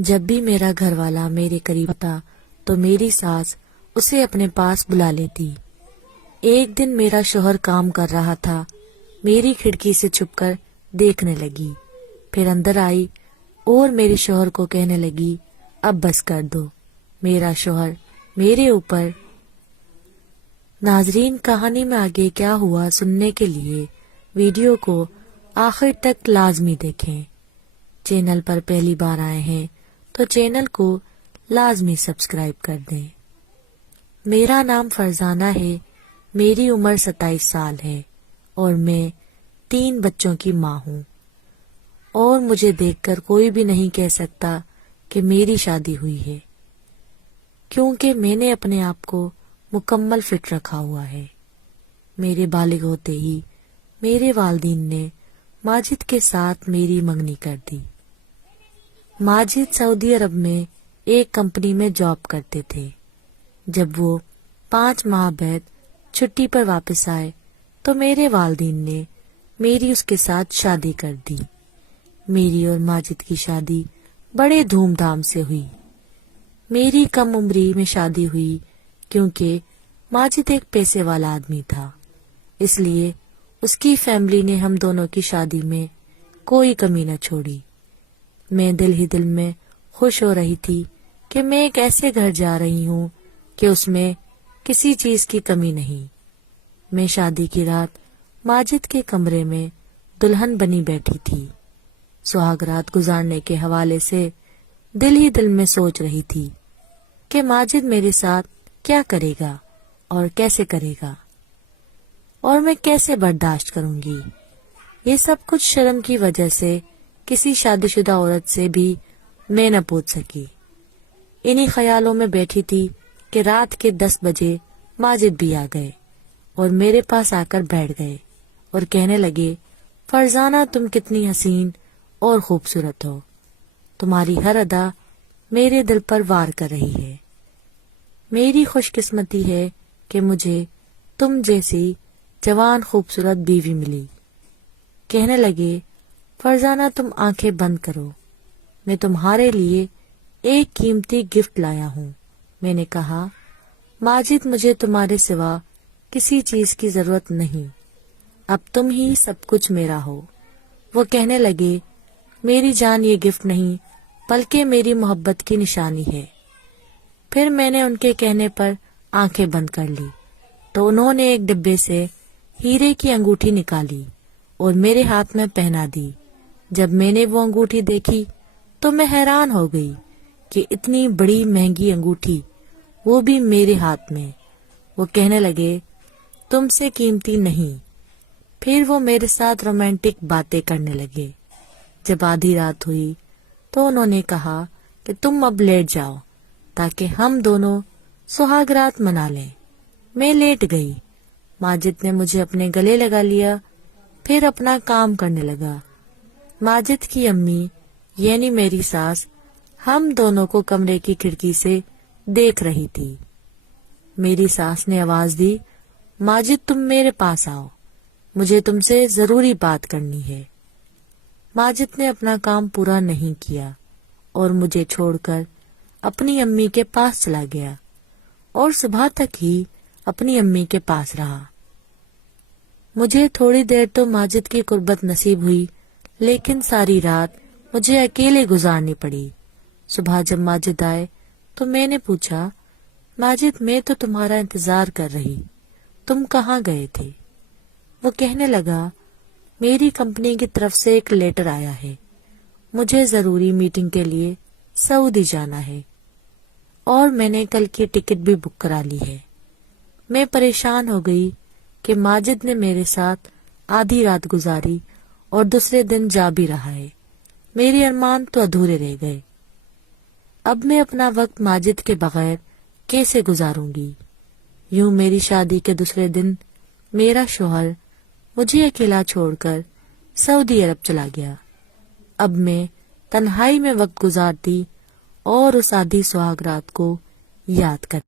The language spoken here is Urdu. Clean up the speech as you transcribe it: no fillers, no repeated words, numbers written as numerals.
جب بھی میرا گھر والا میرے قریب ہوتا تو میری ساس اسے اپنے پاس بلا لیتی۔ ایک دن میرا شوہر کام کر رہا تھا، میری کھڑکی سے چھپ کر دیکھنے لگی، پھر اندر آئی اور میرے شوہر کو کہنے لگی اب بس کر دو۔ میرا شوہر میرے اوپر۔ ناظرین، کہانی میں آگے کیا ہوا سننے کے لیے ویڈیو کو آخر تک لازمی دیکھیں۔ چینل پر پہلی بار آئے ہیں تو چینل کو لازمی سبسکرائب کر دیں۔ میرا نام فرزانہ ہے، میری عمر 27 سال ہے اور میں 3 بچوں کی ماں ہوں، اور مجھے دیکھ کر کوئی بھی نہیں کہہ سکتا کہ میری شادی ہوئی ہے، کیونکہ میں نے اپنے آپ کو مکمل فٹ رکھا ہوا ہے۔ میرے بالغ ہوتے ہی میرے والدین نے ماجد کے ساتھ میری منگنی کر دی۔ ماجد سعودی عرب میں ایک کمپنی میں جاب کرتے تھے۔ جب وہ 5 ماہ بعد چھٹی پر واپس آئے تو میرے والدین نے میری اس کے ساتھ شادی کر دی۔ میری اور ماجد کی شادی بڑے دھوم دھام سے ہوئی۔ میری کم عمری میں شادی ہوئی کیونکہ ماجد ایک پیسے والا آدمی تھا، اس لیے اس کی فیملی نے ہم دونوں کی شادی میں کوئی کمی نہ چھوڑی۔ میں دل ہی دل میں خوش ہو رہی تھی کہ میں ایک ایسے گھر جا رہی ہوں کہ اس میں کسی چیز کی کمی نہیں۔ میں شادی کی رات ماجد کے کمرے میں دلہن بنی بیٹھی تھی۔ سہاگ رات گزارنے کے حوالے سے دل ہی دل میں سوچ رہی تھی کہ ماجد میرے ساتھ کیا کرے گا اور کیسے کرے گا، اور میں کیسے برداشت کروں گی۔ یہ سب کچھ شرم کی وجہ سے کسی شادی شدہ عورت سے بھی میں نہ پوچھ سکی۔ انہی خیالوں میں بیٹھی تھی کہ رات کے 10 بجے ماجد بھی آ گئے اور میرے پاس آ کر بیٹھ گئے اور کہنے لگے فرزانہ تم کتنی حسین اور خوبصورت ہو، تمہاری ہر ادا میرے دل پر وار کر رہی ہے۔ میری خوش قسمتی ہے کہ مجھے تم جیسی جوان خوبصورت بیوی ملی۔ کہنے لگے فرزانہ تم آنکھیں بند کرو، میں تمہارے لیے ایک قیمتی گفٹ لایا ہوں۔ میں نے کہا ماجد مجھے تمہارے سوا کسی چیز کی ضرورت نہیں، اب تم ہی سب کچھ میرا ہو۔ وہ کہنے لگے میری جان یہ گفٹ نہیں بلکہ میری محبت کی نشانی ہے۔ پھر میں نے ان کے کہنے پر آنکھیں بند کر لی تو انہوں نے ایک ڈبے سے ہیرے کی انگوٹھی نکالی اور میرے ہاتھ میں پہنا دی۔ جب میں نے وہ انگوٹھی دیکھی تو میں حیران ہو گئی کہ اتنی بڑی مہنگی انگوٹھی، وہ بھی میرے ہاتھ میں۔ وہ کہنے لگے تم سے قیمتی نہیں۔ پھر وہ میرے ساتھ رومانٹک باتیں کرنے لگے۔ جب آدھی رات ہوئی تو انہوں نے کہا کہ تم اب لیٹ جاؤ تاکہ ہم دونوں سہاگ رات منا لیں۔ میں لیٹ گئی۔ ماجد نے مجھے اپنے گلے لگا لیا، پھر اپنا کام کرنے لگا۔ ماجد کی امی یعنی میری ساس ہم دونوں کو کمرے کی کھڑکی سے دیکھ رہی تھی۔ میری ساس نے آواز دی ماجد تم میرے پاس آؤ، مجھے تم سے ضروری بات کرنی ہے۔ ماجد نے اپنا کام پورا نہیں کیا اور مجھے چھوڑ کر اپنی امی کے پاس چلا گیا اور صبح تک ہی اپنی امی کے پاس رہا۔ مجھے تھوڑی دیر تو ماجد کی قربت نصیب ہوئی، لیکن ساری رات مجھے اکیلے گزارنی پڑی۔ صبح جب ماجد آئے تو میں نے پوچھا ماجد میں تو تمہارا انتظار کر رہی، تم کہاں گئے تھے؟ وہ کہنے لگا میری کمپنی کی طرف سے ایک لیٹر آیا ہے، مجھے ضروری میٹنگ کے لیے سعودی جانا ہے اور میں نے کل کی ٹکٹ بھی بک کرا لی ہے۔ میں پریشان ہو گئی کہ ماجد نے میرے ساتھ آدھی رات گزاری اور دوسرے دن جا بھی رہا ہے، میرے ارمان تو ادھورے رہ گئے۔ اب میں اپنا وقت ماجد کے بغیر کیسے گزاروں گی؟ یوں میری شادی کے دوسرے دن میرا شوہر مجھے اکیلا چھوڑ کر سعودی عرب چلا گیا۔ اب میں تنہائی میں وقت گزارتی اور اس آدھی سہاگ رات کو یاد کرتی۔